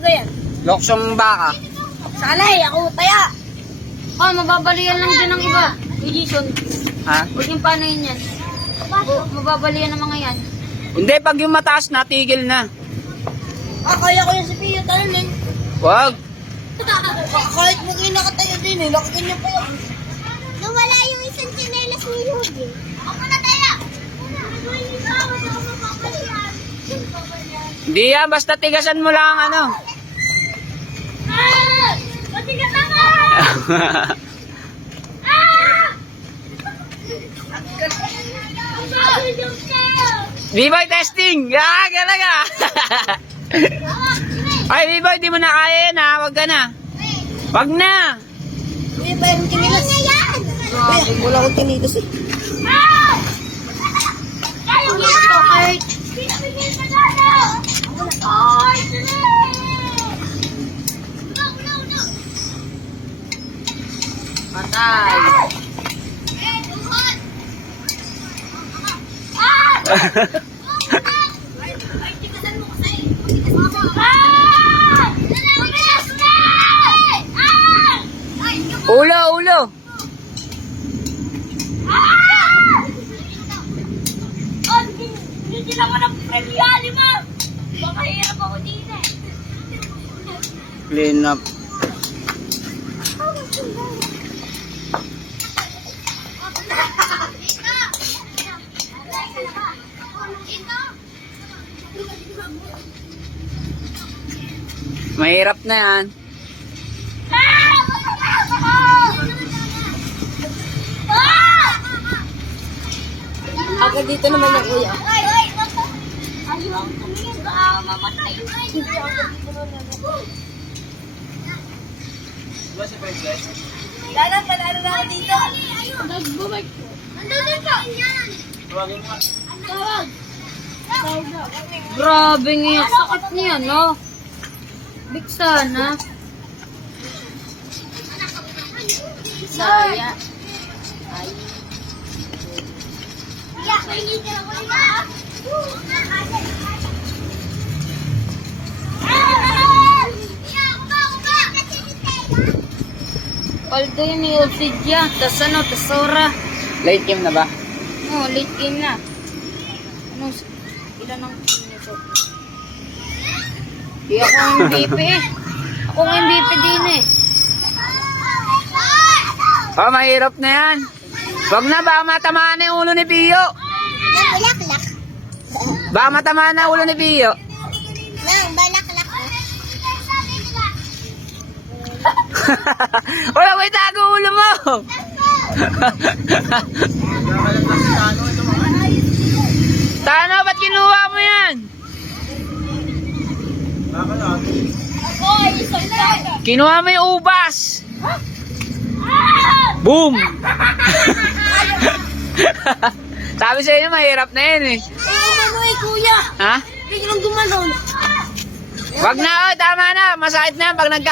ganyan? Loksong baka. Salay, ako taya. Oh, mababalian lang din ng iba. Uy, Jason. Ha? Huwag yung paano yun yan. Mababalian ng mga yan. Hindi, pag yung mataas na, tigil na. Kaya ko yung si Pio, talon eh. Wag. Kahit mo kayo nakatayo din eh, nakaganyan pa yun. Nawala yung isang chinelas ni Rudy. Ako na tayo! Hindi yan, basta tigasan mo lang ano. Ah! Matigas ako! B-boy testing! Ah, galaga! Ay, B-boy, di mo na kaya na. Wag ka na. Wag na. Hindi pa yung tinilas. Ano yan? Wala akong tinilas eh. Ah! Kaya mo yan! Kahit Pinapigil ka na na! Ay, dali! No, no, no! patay. Eh, duhon! Ah! Ay, tigasan mo kasi. Tigas mo ako. Ah! Tigas na! Ah! Ay, yung Ulo, ulo. ah! Oh, hindi lang ako ng premyali mo. Baka hirap ako din eh. Clean up. Mahirap na yan. Agad dito naman yung kuya. Ayaw ang tumingin, baka mamatay. Danan, panalo na ako dito. Nagbubay ko. Nandun ka. Tawag. Grabe nga, sakit niya, no? Bigsan, ha? Saya. Kaya, maingin ka na ko lang. Paldo yun yung obsidian. Tas ano, tasora. Late game na ba? Oh, late game na. Ano, ilan ang nito? Di ako ang MVP eh. Ako ang MVP din eh. Oh, mahirap na yan. Wag na, baka matamaan na yung ulo ni Pio. Balaklak. Baka matamaan na ulo ni Pio. Nang balaklak. Wala ko itago ulo mo. Tano, ba't kinuha mo yan? Oy, isang tayo. Kinuha mo yung ubas. Boom! Sabi sa'yo, mahirap na yan eh. Ano eh, kuya? Ha? Biglang gumanon. Wag na, oh, tama na. Masakit na yan pag nagka